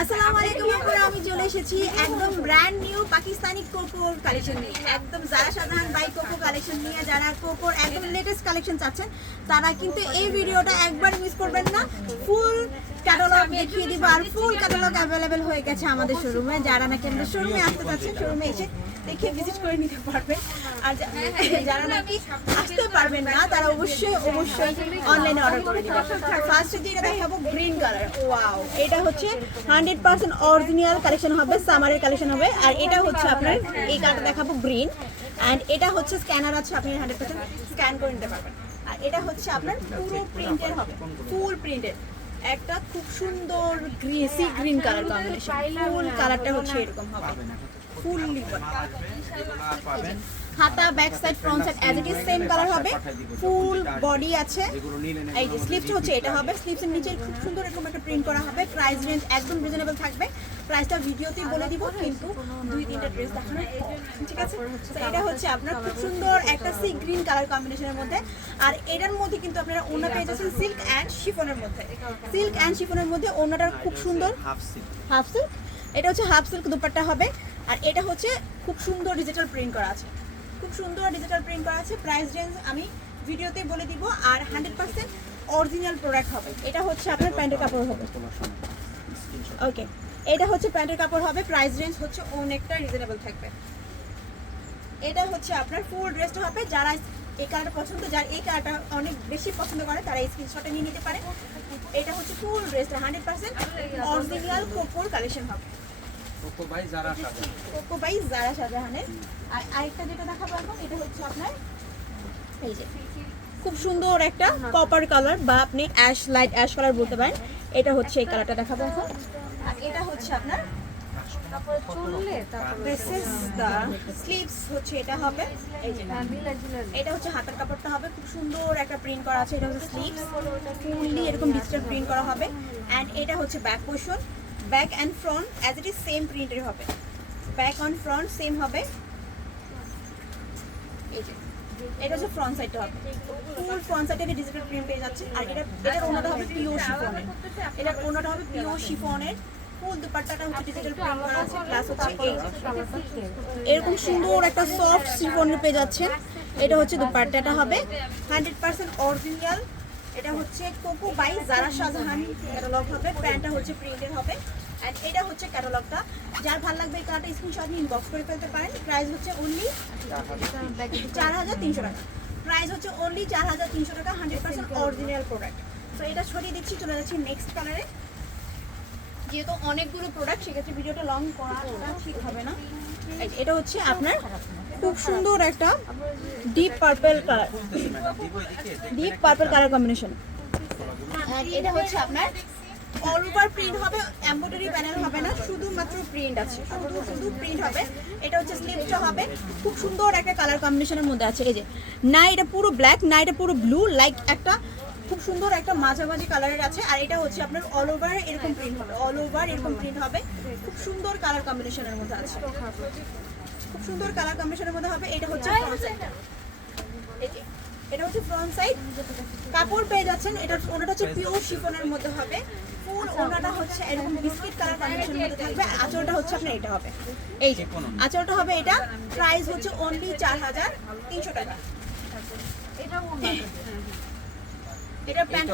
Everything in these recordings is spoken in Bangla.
আসসালামু আলাইকুম আপুরা, আমি চলে এসেছি একদম ব্র্যান্ড নিউ পাকিস্তানি কোকোর কালেকশন নিয়ে, একদম যারা শাহজাহান বাই কোকো কালেকশন নিয়ে, যারা কোকোর একদম লেটেস্ট কালেকশন চাচ্ছেন তারা কিন্তু এই ভিডিওটা একবার মিস করবেন না। ফুল ক্যাটালগ দেখিয়ে দিব, আর ফুল ক্যাটালগ অ্যাভেলেবেল হয়ে গেছে আমাদের শোরুমে। যারা নাকি আমাদের শোরুমে আসতে চাচ্ছেন, শোরুমে এসে দেখে ভিজিট করে নিতে পারবেন। আর যারা নাকি আসতে পারবেন না তারা অবশ্যই অনলাইনে অর্ডার করে দিবেন। ফার্স্টে যেটা দেখাবো গ্রিন কালার, ওয়াও, এটা হচ্ছে 100% অরিজিনাল কালেকশন হবে, সামারের কালেকশন হবে। আর এটা হচ্ছে আপনার এই কালারটা দেখাবো গ্রিন, অ্যান্ড এটা হচ্ছে স্ক্যানার আছে, আপনি 100% স্ক্যান করে নিতে পারবেন। আর এটা হচ্ছে আপনার পুরো প্রিন্টের হবে, ফুল প্রিন্টের একটা খুব সুন্দর sea green colour combination. Full কালারটা হচ্ছে এরকম হবে, ফুললি হাতা, back side, front side as it is same colour হবে। ফুল বডি আছে, এই যে স্লিভস হচ্ছে এটা হবে। স্লিভসের নিচে খুব সুন্দর এরকম একটা প্রিন্ট করা হবে। প্রাইস রেঞ্জ একদম রিজনেবল থাকবে, প্রাইসটা ভিডিওতেই বলে দিব, কিন্তু 2-3টা ড্রেস দেখানো, ঠিক আছে? তো এটা হচ্ছে আপনার খুব সুন্দর একটা সি গ্রিন কালার কম্বিনেশনের মধ্যে। আর এটার মধ্যে কিন্তু আপনারা ওড়না পেয়ে যাচ্ছেন সিল্ক অ্যান্ড শিফনের মধ্যে। সিল্ক অ্যান্ড শিফনের মধ্যে ওড়নাটা খুব সুন্দর হাফ সিল্ক, এটা হচ্ছে হাফ সিল্ক দুপাট্টা হবে। আর এটা হচ্ছে খুব সুন্দর ডিজিটাল প্রিন্ট করা আছে, খুব সুন্দর ডিজিটাল প্রিন্ট করা আছে। প্রাইস রেঞ্জ আমি ভিডিওতে বলে দিব, আর 100% অরিজিনাল প্রোডাক্ট হবে। এটা হচ্ছে আপনার প্যান্টের কাপড় হবে, ওকে, এটা হচ্ছে প্যান্টের কাপড় হবে। প্রাইস রেঞ্জ হচ্ছে অনেকটা রিজনেবল থাকবে। এটা হচ্ছে আপনার ফুল ড্রেসটা হবে। যারা এই কালারটা পছন্দ, যারা এই কালারটা অনেক বেশি পছন্দ করে তারা এই স্ক্রিনশটে নিয়ে নিতে পারে। এটা হচ্ছে ফুল ড্রেসটা 100% অরিজিনাল কোকোর কালেকশন হবে, কোকো বাই জারা শাহজাহানের। আর আরেকটা যেটা দেখাবো এখন, এটা হচ্ছে আপনার এই যে খুব সুন্দর একটা কপার কালার, বা আপনি অ্যাশ লাইট অ্যাশ কালার বলতে পারেন। এটা হচ্ছে এই কালারটা দেখাবো এখন। আর এটা হচ্ছে আপনার স্লিভস হচ্ছে এটা হবে, এই যে এটা হচ্ছে হাতের কাপড়টা হবে, খুব সুন্দর একটা প্রিন্ট করা আছে। এটা হচ্ছে স্লিভস, ফুললি এরকম ডিজিটাল প্রিন্ট করা হবে। অ্যান্ড এটা হচ্ছে back portion, back and front as it is same প্রিন্টের হবে, ব্যাক অন ফ্রন্ট সেম হবে। এই যে এটা হচ্ছে ফ্রন্ট সাইডটা হবে, ফুল ফ্রন্ট সাইডে ডিজিটাল প্রিন্ট পেয়ে যাচ্ছে। আর এটার ওনাটা হবে পিওর শিফনের, এটার ওনাটা হবে পিওর শিফনের। ফুল দুপাট্টাটা হচ্ছে ডিজিটাল প্রিন্ট করা আছে, প্লাস হচ্ছে এই এরকম সুন্দর একটা সফট শিফনের পেয়ে যাচ্ছে। এটা হচ্ছে দুপাট্টাটা হবে 100% অরিজিনাল। এটা হচ্ছে Coco by Zara Shahjahan catalogue হবে, প্যান্টটা হচ্ছে প্রিন্টের হবে। অ্যান্ড এটা হচ্ছে ক্যাটালগটা। যার ভালো লাগবে এই কালারটা স্ক্রিনশট নিয়ে ইনবক্স করে ফেলতে পারেন। প্রাইস হচ্ছে অনলি 4300 টাকা, প্রাইস হচ্ছে অনলি 4300 টাকা, 100% অরিজিনাল প্রোডাক্ট। তো এটা ছড়িয়ে দিচ্ছি, চলে যাচ্ছি নেক্সট কালারে। যেহেতু অনেকগুলো প্রোডাক্ট, সেক্ষেত্রে ভিডিওটা লং করাটা ঠিক হবে না। এটা হচ্ছে আপনার খুব সুন্দর একটা deep purple colour, deep purple colour combination. এটা হচ্ছে আপনার অল ওভার প্রিন্ট হবে, এমব্রয়ডারি প্যানেল হবে না, শুধুমাত্র প্রিন্ট আছে, শুধু প্রিন্ট হবে। এটা হচ্ছে স্লিভসটা হবে, খুব সুন্দর একটা কালার কম্বিনেশনের মধ্যে আছে। এই যে না এটা পুরো ব্ল্যাক, না এটা পুরো ব্লু, লাইক একটা খুব সুন্দর একটা মাঝামাঝি কালারের আছে। আর এটা হচ্ছে আপনার অল ওভার এরকম প্রিন্ট হবে, অল ওভার এরকম প্রিন্ট হবে, খুব সুন্দর কালার কম্বিনেশনের মধ্যে আছে, খুব সুন্দর কালার কম্বিনেশনের মধ্যে হবে। এটা হচ্ছে ফ্রন্ট সাইড, এটা হচ্ছে ফ্রন্ট সাইড। কাপড় পেয়ে যাচ্ছেন, এটা ওনাটা হচ্ছে পিওর শিফনের মধ্যে হবে। ফুল ওনাটা হচ্ছে এরকম বিস্কিট কালার কম্বিনেশনের মধ্যে থাকবে। আঁচলটা হচ্ছে আপনার এটা হবে, এই যে আঁচলটা হবে এটা। প্রাইস হচ্ছে অনলি 4300 টাকা। এটা প্যান্ট,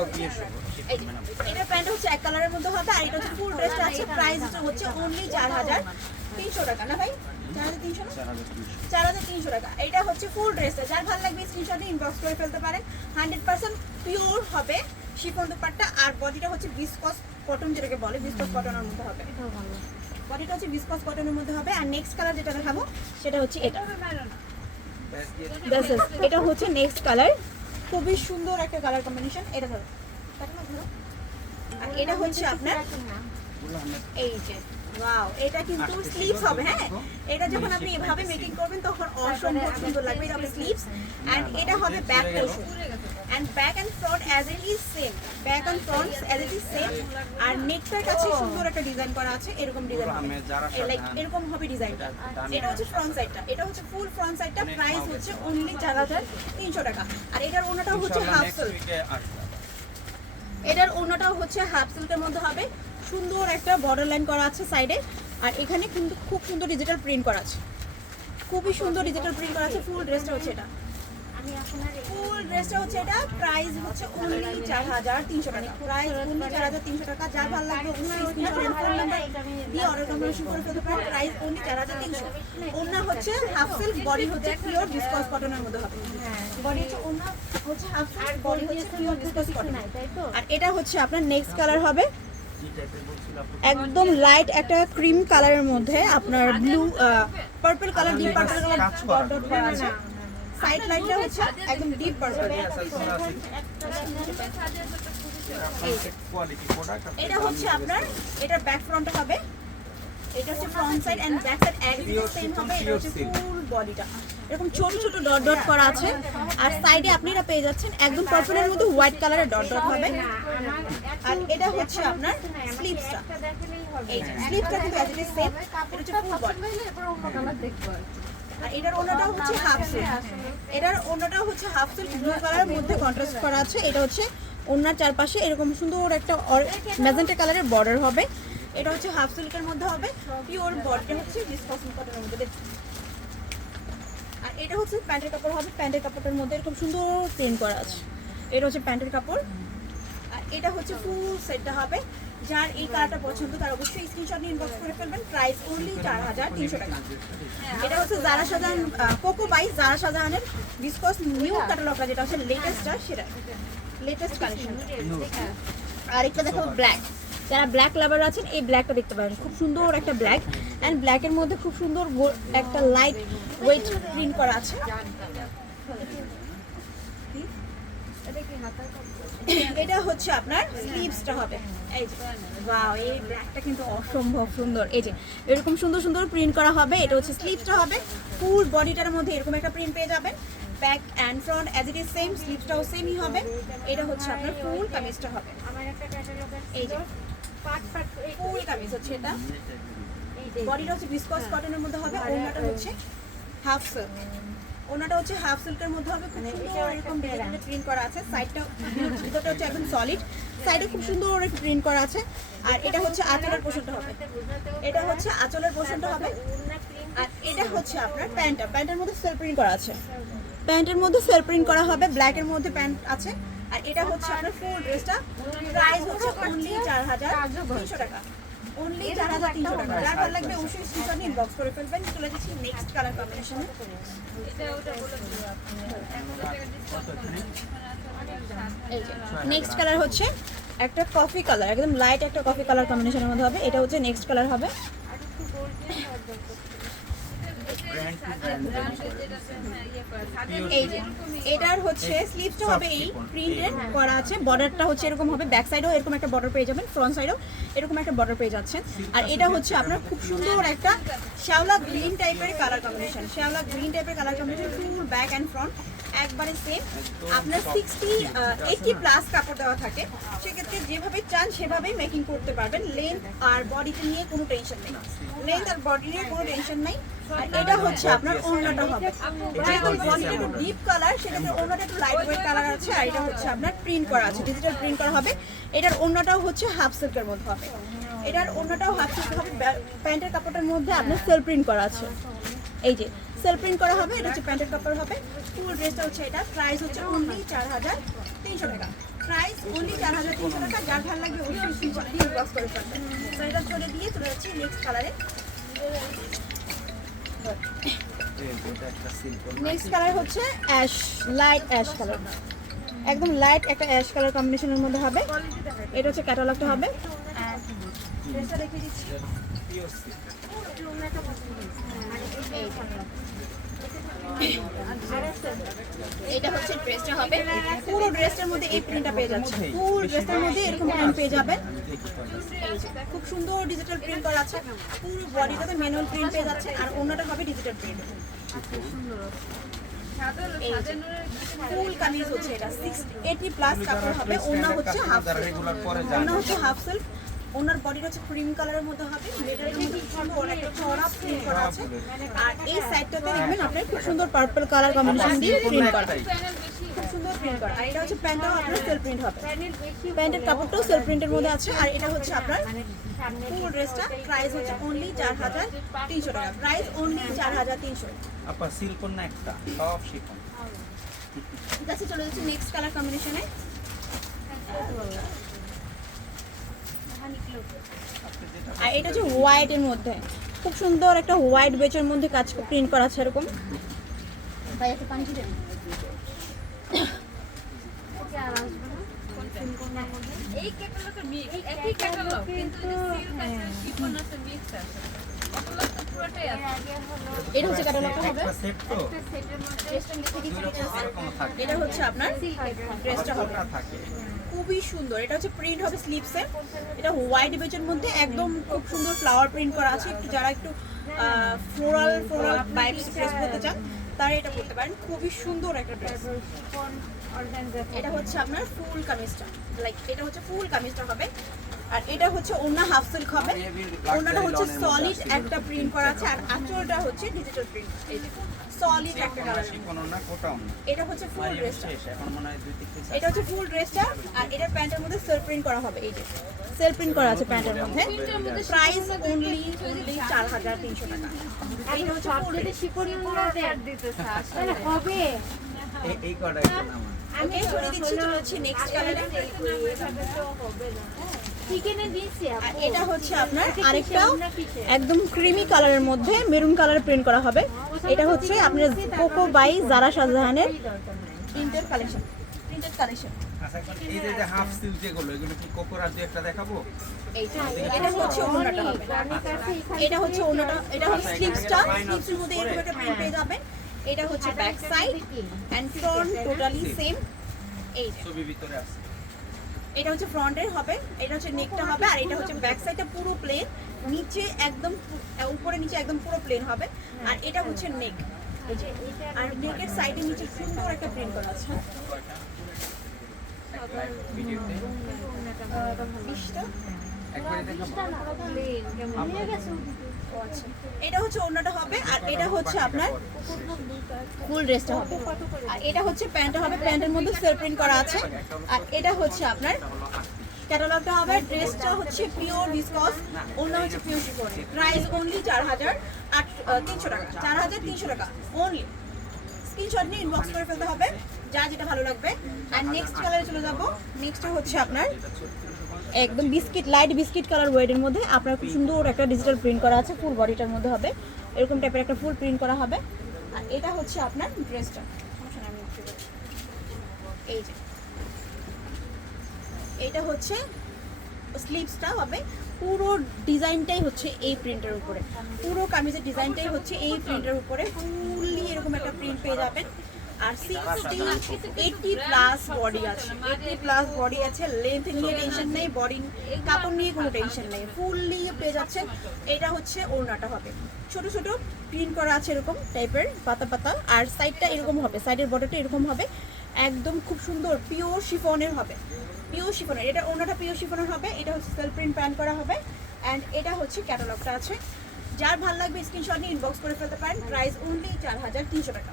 এটা প্যান্ট হচ্ছে এক কালারের মধ্যে হবে। আর এটা হচ্ছে ফুল ড্রেসটা আছে, প্রাইস হচ্ছে অনলি 4300 টাকা। না ভাই 4300 টাকা। এটা হচ্ছে ফুল ড্রেসটা। যার ভালো লাগবে স্ক্রিনশটে ইনবক্স করে ফেলতে পারেন। 100% পিওর হবে শিফন দুপাট্টা। আর বডিটা হচ্ছে ভিসকস কটন, যেটাকে বলে ভিসকস কটনের মধ্যে হবে, বডিটা হচ্ছে ভিসকস কটনের মধ্যে হবে। আর নেক্সট কালার যেটা দেখাবো সেটা হচ্ছে এটা, এটা হচ্ছে নেক্সট কালার, খুবই সুন্দর একটা কালার কম্বিনেশন। এটা ধরো, আর এটা হচ্ছে আপনার এই যে ওয়াও, এটা কিন্তু স্লিভস হবে। হ্যাঁ, এটা যখন আপনি এভাবে মেকিং করবেন তখন অসম্ভব সুন্দর লাগবে। এটা হবে স্লিভস, এন্ড এটা হবে back portion, and back and front as it is same, back and front as it is same. আর নেকটার কাছে সুন্দর একটা ডিজাইন করা আছে, এরকম ডিজাইন হবে, লাইক এরকম হবে ডিজাইনটা। এটা হচ্ছে ফ্রন্ট সাইডটা, এটা হচ্ছে ফুল ফ্রন্ট সাইডটা। প্রাইস হচ্ছে অনলি 4300 টাকা। আর এটার ওনাটা হচ্ছে হাফ সিল্ক, এটার ওড়নাটাও হচ্ছে হাফ সিল্কের মধ্যে হবে, সুন্দর একটা বর্ডার লাইন করা আছে সাইডে, আর এখানে কিন্তু খুব সুন্দর ডিজিটাল প্রিন্ট করা আছে, খুবই সুন্দর ডিজিটাল প্রিন্ট করা আছে। ফুল ড্রেসটা হচ্ছে এটা, ফুল ড্রেসটা হচ্ছে এটা, প্রাইস হচ্ছে অনলি 4300 টাকা, প্রাইস অনলি 4300 টাকা। যার ভালো লাগবে স্ক্রিনশট ফোন নাম্বার দিয়ে অর্ডার কনফার্মেশন করে ফেলতে পারেন, প্রাইস অনলি 4300। ওড়না হচ্ছে হাফ সিল্ক, বডি হচ্ছে পিওর ভিসকস কটনের মধ্যে হবে, বডি হচ্ছে ওড়না হচ্ছে হাফ সিল্ক, বডি হচ্ছে পিওর ভিসকস কটন। আর এটা হচ্ছে আপনার নেক্সট কালার হবে একদম লাইট একটা ক্রিম কালারের মধ্যে, আপনার blue purple colour, deep purple colour dot dot করা আছে, সাইড লাইটটা হচ্ছে একদম ডিপ পার্পল। এটা হচ্ছে আপনার, এটার ব্যাক ফ্রন্ট হবে, এটা হচ্ছে front side and back side একদম সেম হবে। এটা হচ্ছে ফুল বডিটা এরকম ছোট ছোট ডট ডট করা আছে, আর সাইডে আপনারা পেয়ে যাচ্ছেন একদম পার্পলের মধ্যে হোয়াইট কালারের ডট ডট হবে। আর এটা হচ্ছে আপনার স্লিভসটা, এই যে স্লিভসটা কিন্তু একদম সেম, এটা হচ্ছে ফুল বডি। আর এটার ওড়নাটাও হচ্ছে হাফ সিল্ক, এটার ওড়নাটাও হচ্ছে হাফ সিল্ক ব্লু কালারের মধ্যে কন্ট্রাস্ট করা আছে। এটা হচ্ছে ওড়নার চারপাশে এরকম সুন্দর একটা ম্যাজেন্টা কালারের বর্ডার হবে। এটা হচ্ছে হাফ সিল্কের মধ্যে হবে, পিওর বডিটা হচ্ছে ভিসকস কটনের মধ্যে। আর এটা হচ্ছে প্যান্টের কাপড় হবে, প্যান্টের কাপড়ের মধ্যে এরকম সুন্দর প্রিন্ট করা আছে। এটা হচ্ছে প্যান্টের কাপড়, আর এটা হচ্ছে ফুল সেটটা হবে। যার এই কালারটা পছন্দ তার অবশ্যই স্ক্রিনশট নিয়ে ইনবক্স করে ফেলবেন, প্রাইস অনলি 4300 টাকা। এটা হচ্ছে জারা শাহজাহান কোকো বাইস, জারা শাহজাহানের ভিসকস নিউ ক্যাটালগটা যেটা হচ্ছে লেটেস্টটা, সেটা লেটেস্ট কালেকশন। আর একটা দেখো ব্ল্যাক, যারা ব্ল্যাক লাভার আছেন এই ব্ল্যাকটা দেখতে পারেন, খুব সুন্দর একটা ব্ল্যাক, অ্যান্ড ব্ল্যাকের মধ্যে খুব সুন্দর একটা লাইট ওয়েট প্রিন্ট করা আছে। এটা হচ্ছে আপনার স্লিভসটা হবে, এই যে ওয়াও, এই ব্ল্যাকটা কিন্তু অসম্ভব সুন্দর, এই যে এরকম সুন্দর সুন্দর প্রিন্ট করা হবে। এটা হচ্ছে স্লিভসটা হবে, ফুল বডিটার মধ্যে এরকম একটা প্রিন্ট পেয়ে যাবেন, back and front as it is same, স্লিভসটাও সেমই হবে। এটা হচ্ছে আপনার ফুল কামিজটা হবে, এই যে ফুল কামিজ হচ্ছে এটা, বডিটা হচ্ছে ভিসকস কটনের মধ্যে হবে। ওড়নাটা হচ্ছে হাফ সিল্ক, ওনাটা হচ্ছে হাফ সিল্কের মধ্যে হবে, খুব সুন্দর এরকম ডিজাইনে প্রিন্ট করা আছে। সাইডটা ভিতরটা হচ্ছে একদম সলিড, সাইডে খুব সুন্দর একটা প্রিন্ট করা আছে। আর এটা হচ্ছে আঁচলের পোর্শনটা হবে, এটা হচ্ছে আঁচলের পোর্শনটা হবে। আর এটা হচ্ছে আপনার প্যান্টটা, প্যান্টের মধ্যে সেল প্রিন্ট করা আছে, প্যান্টের মধ্যে সেল প্রিন্ট করা হবে, ব্ল্যাকের মধ্যে প্যান্ট আছে। আর এটা হচ্ছে আপনার ফুল ড্রেসটা, প্রাইস হচ্ছে অনলি 4300 টাকা, অনলি 4300 টাকা। যার ভালো লাগবে অবশ্যই স্ক্রিনশট নিয়ে ইনবক্স করে ফেলবেন। চলে যাচ্ছি নেক্সট কালার কম্বিনেশনে। নেক্সট কালার হচ্ছে একটা কফি কালার, একদম লাইট একটা কফি কালার কম্বিনেশনের মধ্যে হবে। এটা হচ্ছে নেক্সট কালার হবে, এই যে এটার হচ্ছে স্লিভসটা হবে এই প্রিন্টেড করা আছে, বর্ডারটা হচ্ছে এরকম হবে, ব্যাক সাইডেও এরকম একটা বর্ডার পেয়ে যাবেন, ফ্রন্ট সাইডেও এরকম একটা বর্ডার পেয়ে যাচ্ছেন। আর এটা হচ্ছে আপনার খুব সুন্দর একটা শ্যাওলা গ্রিন টাইপের কালার কম্বিনেশন, শ্যাওলা গ্রিন টাইপের colour combination, full back and front একবারে সেম। আপনার 80 প্লাস কাপড় দেওয়া থাকে, সেক্ষেত্রে যেভাবে চান সেভাবেই মেকিং করতে পারবেন। লেন্থ আর বডিতে নিয়ে কোনো টেনশন নেই, লেন্থ আর বডি নিয়ে কোনো টেনশন নাই। আর এটা হচ্ছে আপনার ওড়নাটা হবে, যেহেতু বডিটা একটু ডিপ কালার সেক্ষেত্রে ওড়নাটা একটু লাইট ওয়েট কালার আছে। আর এটা হচ্ছে আপনার প্রিন্ট করা আছে, ডিজিটাল প্রিন্ট করা হবে। এটার ওড়নাটাও হচ্ছে হাফ সিল্কের মধ্যে হবে, এটার ওড়নাটাও হাফ সিল্ক হবে। প্যান্টের কাপড়ের মধ্যে আপনার সেল প্রিন্ট করা আছে, এই যে সেল প্রিন্ট করা হবে। এটা হচ্ছে প্যান্টের কাপড় হবে, ফুল ড্রেসটা হচ্ছে এটা, প্রাইস হচ্ছে অনলি 4300 টাকা, প্রাইস অনলি 4300 টাকা। যার ভালো লাগবে অবশ্যই স্ক্রিনশট দিয়ে ইনবক্স করে ফেলবেন। তো এটা চলে দিয়ে চলে যাচ্ছি নেক্সট কালারে। নেক্সট কালার হচ্ছে অ্যাশ, লাইট অ্যাশ কালার, একদম লাইট একটা অ্যাশ কালার কম্বিনেশনের মধ্যে হবে। এটা হচ্ছে ক্যাটালগটা হবে, ড্রেসটা দেখিয়ে দিচ্ছি। এটা হচ্ছে ড্রেসটা হবে, পুরো ড্রেসটার মধ্যে এই প্রিন্টটা পেয়ে যাচ্ছে, ফুল ড্রেসটার মধ্যে এরকম প্রিন্ট পেয়ে যাবেন। খুব সুন্দর ডিজিটাল প্রিন্ট করা আছে, পুরো বডিটাতে ম্যানুয়াল প্রিন্ট পেয়ে যাচ্ছে। আর অন্যটা হবে ডিজিটাল প্রিন্ট, ফুল কামিজ হচ্ছে এটা 80 প্লাস কাপড় হবে। ওড়না হচ্ছে হাফ সিল্ক, ওড়না হচ্ছে হাফ সিল্ক, ওনার বডিটা হচ্ছে ক্রিম কালারের মধ্যে হবে, মেটালের মধ্যে সুন্দর একটা চড়া প্রিন্ট করা আছে। আর এই সাইডটাতে দেখবেন আপনার খুব সুন্দর পার্পল কালার কম্বিনেশন দিয়ে প্রিন্ট করা, খুব সুন্দর প্রিন্ট করা। আর এটা হচ্ছে প্যান্টটাও আপনার সেলফ প্রিন্ট হবে, প্যান্টের কাপড়টাও সেলফ প্রিন্টের মধ্যে আছে। আর এটা হচ্ছে আপনার ফুল ড্রেসটা, প্রাইস হচ্ছে অনলি 4300 টাকা, প্রাইস অনলি 4300। আপা সিল্কন না একটা সব শিফন। যাচ্ছে চলে যাচ্ছে নেক্সট কালার কম্বিনেশনে। আর এটা হচ্ছে হোয়াইটের মধ্যে, খুব সুন্দর একটা হোয়াইট বেচের মধ্যে কাজ প্রিন্ট করা আছে এরকম। ভাই একটা পানি দেন। এই ক্যাটালগের মিক্স, একই ক্যাটালগ কিন্তু সিল্ক আছে, শিফন আছে, মিক্স আছে। ক্যাটালগ তো পুরোটাই আছে। এটা হচ্ছে ক্যাটালগটা হবে, একটা সেট তো সেটের মধ্যে এরকম থাকে। এটা হচ্ছে আপনার ড্রেসটা হবে, থাকে খুবই সুন্দর। এটা হচ্ছে প্রিন্ট হবে স্লিভসে, এটা হোয়াইট বেচের মধ্যে একদম খুব সুন্দর ফ্লাওয়ার প্রিন্ট করা আছে। একটু যারা একটু ফ্লোরাল ভাইবস ড্রেস করতে চান তারা এটা করতে পারেন, খুবই সুন্দর একটা ড্রেস। এটা হচ্ছে আপনার ফুল কামিজটা, লাইক এটা হচ্ছে ফুল কামিজটা হবে। আর এটা হচ্ছে ওড়না হাফ সিল্ক হবে, ওড়নাটা হচ্ছে সলিড একটা প্রিন্ট করা আছে। আর আঁচলটা হচ্ছে ডিজিটাল প্রিন্ট, এই যে সলিড একটা কালার। শিফন না কোটাও না। এটা হচ্ছে ফুল ড্রেসটা, এখন মনে হয় দুই তিনটে এটা হচ্ছে ফুল ড্রেসটা। আর এটা প্যান্টের মধ্যে সেলফ প্রিন্ট করা হবে, এই যে সেলফ প্রিন্ট করা আছে প্যান্টের মধ্যে। প্রাইস অনলি 4300 টাকা। এটা হচ্ছে ফুল ড্রেস। হবে এই কটা একটু নামান। আমি সরে দিচ্ছি, চলে যাচ্ছি নেক্সট কালারে। চিকেনে দিয়েছি আর এটা হচ্ছে আপনার আরেকটা একদম ক্রিমি কালারের মধ্যে মেরুন কালার প্রিন্ট করা হবে। এটা হচ্ছে আপনার কোকো বাই জারা শাহজাহানের প্রিন্টেড কালেকশন, প্রিন্টেড কালেকশন। আচ্ছা এই যে হাফ সিল্ক যেগুলো এগুলো কি কোকোরা দুই একটা দেখাবো? এটা হচ্ছে ওড়নাটা হবে, এটা হচ্ছে ওড়নাটা, এটা হচ্ছে স্লিভসটা, স্লিভসের মধ্যে এরকম একটা প্রিন্ট পেয়ে যাবেন। এটা হচ্ছে back side and front totally same. এই যে ছবি ভিতরে আছে। এটা হচ্ছে ফ্রন্টের হবে, এটা হচ্ছে নেকটা হবে। আর এটা হচ্ছে ব্যাক সাইডটা পুরো প্লেন, নিচে একদম উপরে নিচে একদম পুরো প্লেন হবে। আর এটা হচ্ছে নেক, এই যে। আর নেকের সাইডে নিচে সুন্দর একটা প্রিন্ট করা আছে। ভিডিওতে বিশটা একবারে দেখাবো। আচ্ছা, এটা হচ্ছে ওড়নাটা হবে। আর এটা হচ্ছে আপনার ফুল ড্রেসটা হবে। আর এটা হচ্ছে প্যান্টটা হবে, প্যান্টের মধ্যে সেলফ প্রিন্ট করা আছে। আর এটা হচ্ছে আপনার ক্যাটালগটা হবে। ড্রেসটা হচ্ছে পিওর ভিসকস, ওড়না হচ্ছে পিওর শিফন। প্রাইস অনলি 4300 টাকা, 4300 টাকা অনলি। স্ক্রিনশট নিয়ে ইনবক্স করে ফেলতে হবে, যা যেটা ভালো লাগবে। আর নেক্সট কালারে চলে যাব। নেক্সট হচ্ছে আপনার একদম বিস্কিট, লাইট বিস্কিট কালার ওয়েডের মধ্যে আপনার খুব সুন্দর একটা ডিজিটাল প্রিন্ট করা আছে, ফুল বডিটার মধ্যে হবে এরকম টাইপের একটা ফুল প্রিন্ট করা হবে। আর এটা হচ্ছে আপনার ড্রেসটা, এই যে এটা হচ্ছে স্লিভসটা হবে। পুরো ডিজাইনটাই হচ্ছে এই প্রিন্টের উপরে, পুরো কামিজের ডিজাইনটাই হচ্ছে এই প্রিন্টের উপরে ফুললি এরকম একটা প্রিন্ট পেয়ে যাবেন। আর 80 প্লাস বডি আছে, 80 প্লাস বডি আছে। লেন্থ নিয়ে টেনশন নেই, বডি কাপড় নিয়ে কোনো টেনশন নেই, ফুললি পেয়ে যাচ্ছেন। এটা হচ্ছে ওড়নাটা হবে, ছোট ছোট প্রিন্ট করা আছে এরকম টাইপের পাতা পাতা। আর সাইডটা এরকম হবে, সাইডের বর্ডারটা এরকম হবে, একদম খুব সুন্দর পিওর শিফনের হবে, পিওর শিফনের। এটা ওড়নাটা পিওর শিফনের হবে। এটা হচ্ছে সেলফ প্রিন্ট প্যান্ট করা হবে। অ্যান্ড এটা হচ্ছে ক্যাটালগটা আছে, যার ভালো লাগবে স্ক্রিনশট নিয়ে ইনবক্স করে ফেলতে পারেন। প্রাইস অনলি 4300 টাকা,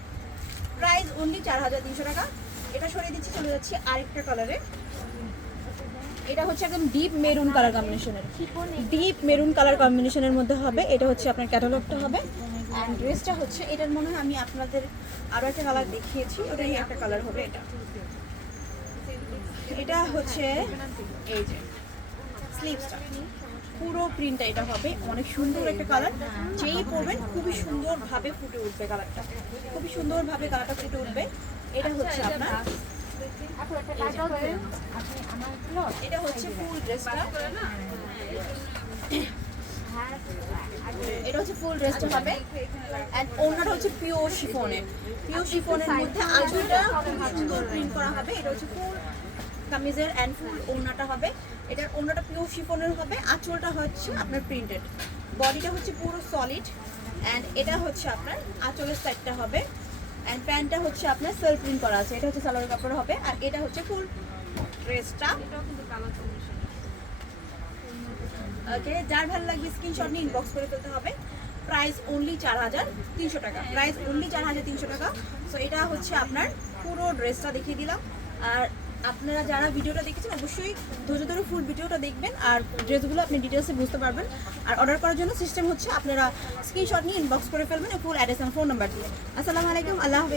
প্রাইস অনলি 4300 টাকা। এটা সরিয়ে দিচ্ছি, চলে যাচ্ছি আরেকটা কালারে। এটা হচ্ছে একদম ডিপ মেরুন কালার কম্বিনেশনের, ডিপ মেরুন কালার কম্বিনেশনের মধ্যে হবে। এটা হচ্ছে আপনার ক্যাটালগটা হবে। অ্যান্ড ড্রেসটা হচ্ছে, এটার মনে হয় আমি আপনাদের আরও একটা কালার দেখিয়েছি, ওটাই একটা কালার হবে। এটা হচ্ছে এই যে স্লিভসটা, পুরো প্রিন্টটা এটা হবে, অনেক সুন্দর একটা কালার। যেই পরবেন খুবই সুন্দরভাবে ফুটে উঠবে কালারটা, খুবই সুন্দরভাবে কালারটা ফুটে উঠবে। এটা হচ্ছে আপনার, এটা হচ্ছে ফুল ড্রেসটা, এটা হচ্ছে ফুল ড্রেসটা হবে। এন্ড ওড়নাটা হচ্ছে পিওর শিফনের, পিওর শিফনের মধ্যে আঁচলটা খুব সুন্দর প্রিন্ট করা হবে। এটা হচ্ছে ফুল কামিজের এন্ড ফুল ওড়নাটা হবে। এটার ওড়নাটা পিওর শিফনের হবে, আঁচলটা হচ্ছে আপনার প্রিন্টেড, বডিটা হচ্ছে পুরো সলিড। এন্ড এটা হচ্ছে আপনার আঁচলের সাইডটা হবে। এন্ড প্যান্টটা হচ্ছে আপনার সেলফ প্রিন্ট করা আছে, এটা হচ্ছে সালোয়ার কাপড় হবে। আর এটা হচ্ছে ফুল ড্রেসটা, ওকে, যার ভালো লাগবে স্ক্রিনশট নিয়ে ইনবক্স করে ফেলতে হবে। প্রাইস অনলি 4300 টাকা, প্রাইস অনলি 4300 টাকা। সো এটা হচ্ছে আপনার পুরো ড্রেসটা দেখিয়ে দিলাম। আর আপনারা যারা ভিডিওটা দেখেছেন অবশ্যই ধৈর্য ধরে ফুল ভিডিওটা দেখবেন, আর ড্রেসগুলো আপনি ডিটেলসে বুঝতে পারবেন। আর অর্ডার করার জন্য সিস্টেম হচ্ছে আপনারা স্ক্রিনশট নিয়ে ইনবক্স করে ফেলবেন ফুল অ্যাড্রেস আর ফোন নাম্বার দিয়ে। আসসালামু আলাইকুম, আল্লাহ হাফেজ।